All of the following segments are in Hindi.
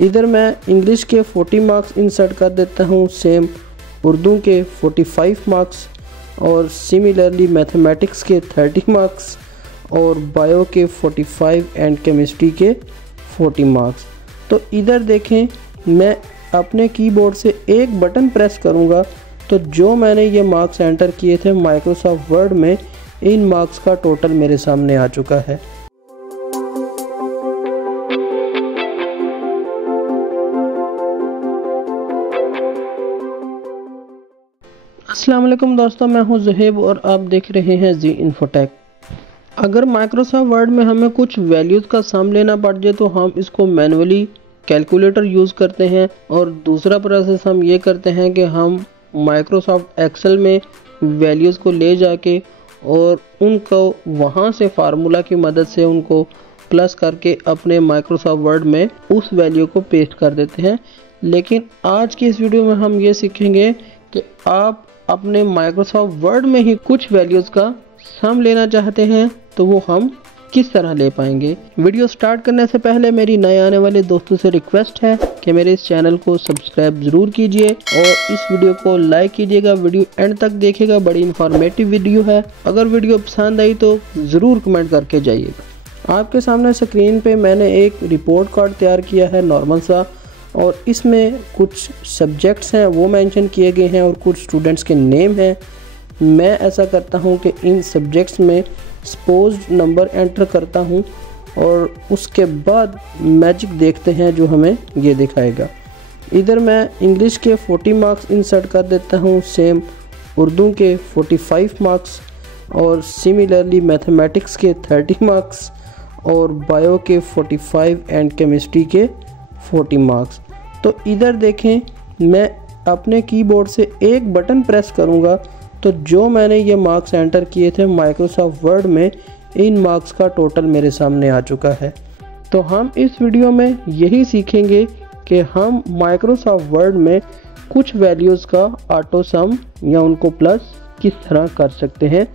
इधर मैं इंग्लिश के 40 मार्क्स इंसर्ट कर देता हूँ, सेम उर्दू के 45 मार्क्स और सिमिलरली मैथमेटिक्स के 30 मार्क्स और बायो के 45 एंड केमिस्ट्री के 40 मार्क्स। तो इधर देखें, मैं अपने कीबोर्ड से एक बटन प्रेस करूंगा तो जो मैंने ये मार्क्स एंटर किए थे माइक्रोसॉफ्ट वर्ड में, इन मार्क्स का टोटल मेरे सामने आ चुका है। अस्सलाम वालेकुम दोस्तों, मैं हूं ज़ुहैब और आप देख रहे हैं जी इन्फोटेक। अगर माइक्रोसॉफ्ट वर्ड में हमें कुछ वैल्यूज़ का सम लेना पड़ जाए तो हम इसको मैनुअली कैलकुलेटर यूज़ करते हैं, और दूसरा प्रोसेस हम ये करते हैं कि हम माइक्रोसॉफ्ट एक्सेल में वैल्यूज़ को ले जाके और उनको वहाँ से फार्मूला की मदद से उनको प्लस करके अपने माइक्रोसॉफ्ट वर्ड में उस वैल्यू को पेस्ट कर देते हैं। लेकिन आज की इस वीडियो में हम ये सीखेंगे कि आप अपने माइक्रोसॉफ्ट वर्ड में ही कुछ वैल्यूज़ का सम लेना चाहते हैं तो वो हम किस तरह ले पाएंगे। वीडियो स्टार्ट करने से पहले मेरी नए आने वाले दोस्तों से रिक्वेस्ट है कि मेरे इस चैनल को सब्सक्राइब ज़रूर कीजिए और इस वीडियो को लाइक कीजिएगा। वीडियो एंड तक देखिएगा, बड़ी इंफॉर्मेटिव वीडियो है। अगर वीडियो पसंद आई तो ज़रूर कमेंट करके जाइएगा। आपके सामने स्क्रीन पे मैंने एक रिपोर्ट कार्ड तैयार किया है नॉर्मल सा, और इसमें कुछ सब्जेक्ट्स हैं वो मेंशन किए गए हैं और कुछ स्टूडेंट्स के नेम हैं। मैं ऐसा करता हूं कि इन सब्जेक्ट्स में सपोज्ड नंबर एंटर करता हूं और उसके बाद मैजिक देखते हैं जो हमें ये दिखाएगा। इधर मैं इंग्लिश के 40 मार्क्स इंसर्ट कर देता हूं, सेम उर्दू के 45 मार्क्स और सिमिलरली मैथमेटिक्स के 30 मार्क्स और बायो के 45 एंड केमिस्ट्री के 40 मार्क्स। तो इधर देखें, मैं अपने कीबोर्ड से एक बटन प्रेस करूंगा तो जो मैंने ये मार्क्स एंटर किए थे माइक्रोसॉफ्ट वर्ड में, इन मार्क्स का टोटल मेरे सामने आ चुका है। तो हम इस वीडियो में यही सीखेंगे कि हम माइक्रोसॉफ्ट वर्ड में कुछ वैल्यूज़ का ऑटो सम या उनको प्लस किस तरह कर सकते हैं।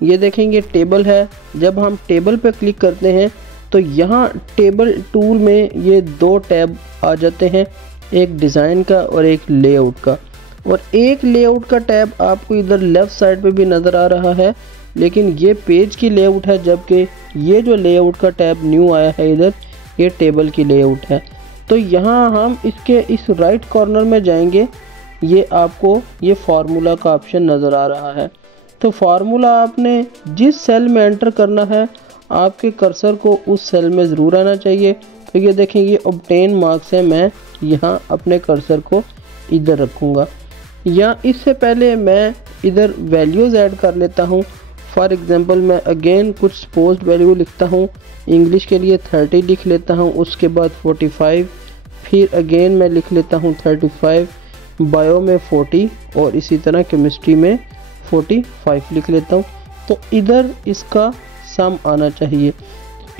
ये देखेंगे टेबल है, जब हम टेबल पर क्लिक करते हैं तो यहाँ टेबल टूल में ये दो टैब आ जाते हैं, एक डिज़ाइन का और एक लेआउट का। और एक लेआउट का टैब आपको इधर लेफ़्ट साइड पे भी नज़र आ रहा है, लेकिन ये पेज की लेआउट है, जबकि ये जो लेआउट का टैब न्यू आया है इधर, ये टेबल की लेआउट है। तो यहाँ हम इसके इस राइट कॉर्नर में जाएंगे, ये आपको ये फार्मूला का ऑप्शन नज़र आ रहा है। तो फार्मूला आपने जिस सेल में एंटर करना है, आपके कर्सर को उस सेल में ज़रूर आना चाहिए। तो ये देखें, ये ऑब्टेन मार्क्स है, मैं यहाँ अपने कर्सर को इधर रखूँगा। या इससे पहले मैं इधर वैल्यूज़ ऐड कर लेता हूँ। फॉर एग्ज़ाम्पल मैं अगेन कुछ सपोज्ड वैल्यू लिखता हूँ। इंग्लिश के लिए 30 लिख लेता हूँ, उसके बाद 45, फिर अगेन मैं लिख लेता हूँ 35, बायो में 40 और इसी तरह केमिस्ट्री में 45 लिख लेता हूँ। तो इधर इसका सम आना चाहिए।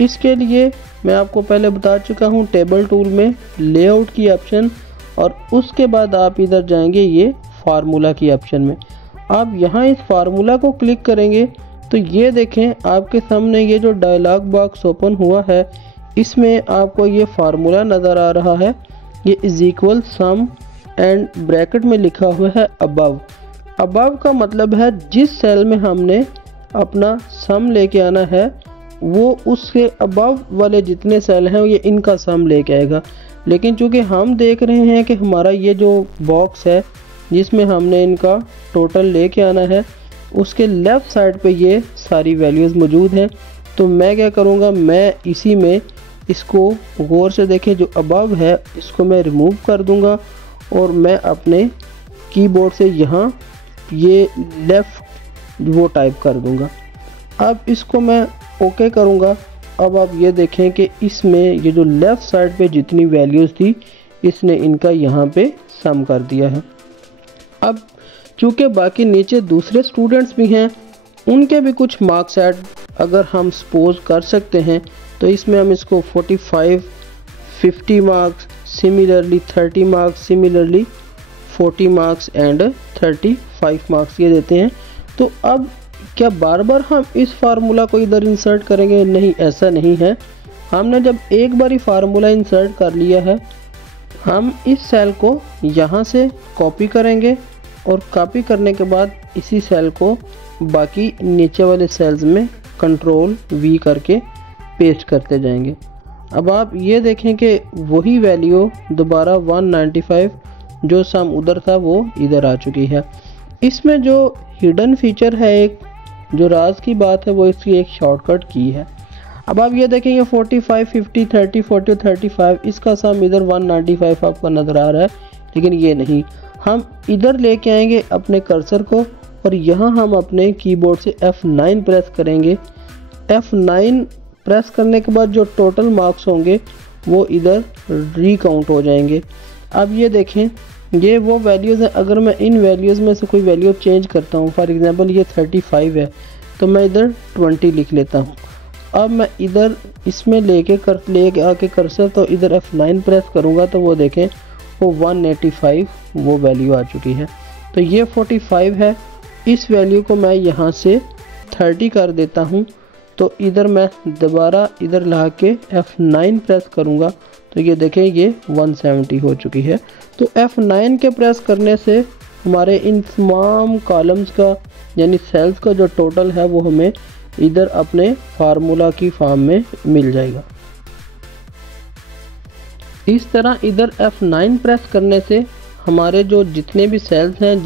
इसके लिए मैं आपको पहले बता चुका हूँ, टेबल टूल में लेआउट की ऑप्शन, और उसके बाद आप इधर जाएंगे ये फार्मूला की ऑप्शन में। आप यहाँ इस फार्मूला को क्लिक करेंगे तो ये देखें, आपके सामने ये जो डायलॉग बॉक्स ओपन हुआ है, इसमें आपको ये फार्मूला नज़र आ रहा है। ये is equal some and bracket में लिखा हुआ है अबव। अबव का मतलब है जिस सेल में हमने अपना सम लेके आना है, वो उसके अबव वाले जितने सेल हैं ये इनका सम लेके आएगा। लेकिन चूँकि हम देख रहे हैं कि हमारा ये जो बॉक्स है जिसमें हमने इनका टोटल लेके आना है, उसके लेफ़्ट साइड पे ये सारी वैल्यूज़ मौजूद हैं। तो मैं क्या करूँगा, मैं इसी में इसको गौर से देखें, जो अबव है इसको मैं रिमूव कर दूँगा और मैं अपने कीबोर्ड से यहाँ ये लेफ़्ट वो टाइप कर दूँगा। अब इसको मैं ओके करूँगा। अब आप ये देखें कि इसमें ये जो लेफ़्ट साइड पे जितनी वैल्यूज़ थी, इसने इनका यहाँ पे सम कर दिया है। अब चूँकि बाकी नीचे दूसरे स्टूडेंट्स भी हैं, उनके भी कुछ मार्क्स ऐड अगर हम सपोज कर सकते हैं, तो इसमें हम इसको 45, 50 marks, similarly 30 marks, similarly 40 marks and 35 marks ये देते हैं। तो अब क्या बार बार हम इस फार्मूला को इधर इंसर्ट करेंगे? नहीं, ऐसा नहीं है। हमने जब एक बार ही फार्मूला इंसर्ट कर लिया है, हम इस सेल को यहाँ से कॉपी करेंगे और कॉपी करने के बाद इसी सेल को बाकी नीचे वाले सेल्स में कंट्रोल V करके पेस्ट करते जाएंगे। अब आप ये देखें कि वही वैल्यू दोबारा 195 जो सम उधर था वो इधर आ चुकी है। इसमें जो हिडन फीचर है, एक जो राज की बात है, वो इसकी एक शॉर्टकट की है। अब आप ये देखें, ये 45, 50, 30, 40, 35 इसका सम इधर 195 आपको नज़र आ रहा है, लेकिन ये नहीं। हम इधर लेके आएंगे अपने कर्सर को और यहाँ हम अपने कीबोर्ड से F9 प्रेस करेंगे। F9 प्रेस करने के बाद जो टोटल मार्क्स होंगे वो इधर रिकाउंट हो जाएंगे। अब ये देखें, ये वो वैल्यूज़ हैं। अगर मैं इन वैल्यूज़ में से कोई वैल्यू चेंज करता हूँ, फॉर एग्जांपल ये 35 है, तो मैं इधर 20 लिख लेता हूँ। अब मैं इधर इसमें लेके आके कर्सर तो इधर F9 प्रेस करूँगा तो वो देखें वो 185 वो वैल्यू आ चुकी है। तो ये 45 है, इस वैल्यू को मैं यहाँ से 30 कर देता हूँ। तो इधर मैं दोबारा इधर ला के F9 प्रेस करूँगा तो ये देखें ये 170 हो चुकी है। तो F9 के प्रेस करने से हमारे इन तमाम कॉलम्स का यानी सेल्स का जो टोटल है वो हमें इधर अपने फार्मूला की फॉर्म में मिल जाएगा। इस तरह इधर F9 प्रेस करने से हमारे जो जितने भी सेल्स हैं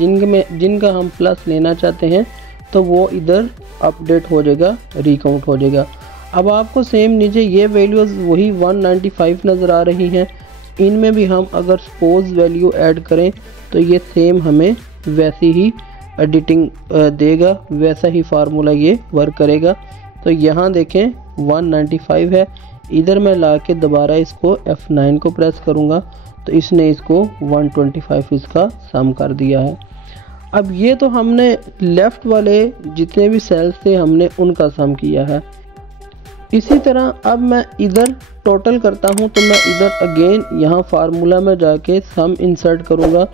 जिनका हम प्लस लेना चाहते हैं तो वो इधर अपडेट हो जाएगा, रिकाउंट हो जाएगा। अब आपको सेम नीचे ये वैल्यूज़ वही 195 नज़र आ रही हैं। इनमें भी हम अगर सपोज वैल्यू ऐड करें तो ये सेम हमें वैसी ही एडिटिंग देगा, वैसा ही फार्मूला ये वर्क करेगा। तो यहाँ देखें 195 है, इधर मैं ला के दोबारा इसको F9 को प्रेस करूँगा तो इसने इसको 125 इसका सम कर दिया है। अब ये तो हमने लेफ़्ट वाले जितने भी सेल्स थे हमने उनका सम किया है। इसी तरह अब मैं इधर टोटल करता हूँ तो मैं इधर अगेन यहाँ फार्मूला में जाके सम इंसर्ट करूँगा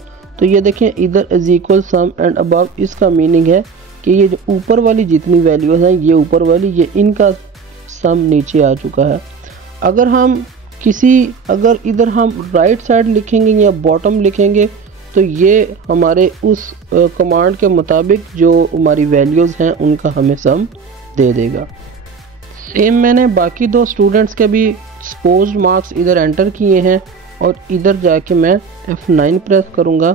तो ये देखें इधर is equal some and above. इसका मीनिंग है कि ये जो ऊपर वाली जितनी वैल्यूज़ हैं ये ऊपर वाली, ये इनका सम नीचे आ चुका है। अगर इधर हम राइट साइड लिखेंगे या बॉटम लिखेंगे तो ये हमारे उस कमांड के मुताबिक जो हमारी वैल्यूज़ हैं उनका हमें सम दे देगा। सेम मैंने बाकी दो स्टूडेंट्स के भी सपोज्ड मार्क्स इधर एंटर किए हैं और इधर जाके मैं F9 प्रेस करूँगा,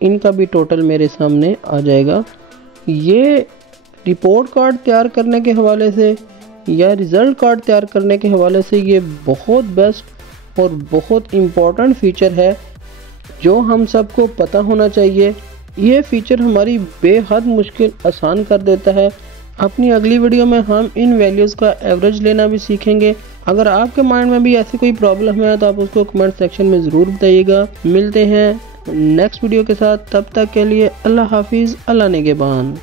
इनका भी टोटल मेरे सामने आ जाएगा। ये रिपोर्ट कार्ड तैयार करने के हवाले से या रिज़ल्ट कार्ड तैयार करने के हवाले से ये बहुत बेस्ट और बहुत इम्पोर्टेंट फ़ीचर है जो हम सबको पता होना चाहिए। ये फ़ीचर हमारी बेहद मुश्किल आसान कर देता है। अपनी अगली वीडियो में हम इन वैल्यूज़ का एवरेज लेना भी सीखेंगे। अगर आपके माइंड में भी ऐसी कोई प्रॉब्लम है तो आप उसको कमेंट सेक्शन में ज़रूर बताइएगा। मिलते हैं नेक्स्ट वीडियो के साथ, तब तक के लिए अल्लाह हाफिज़, अल्लाह निगहबान।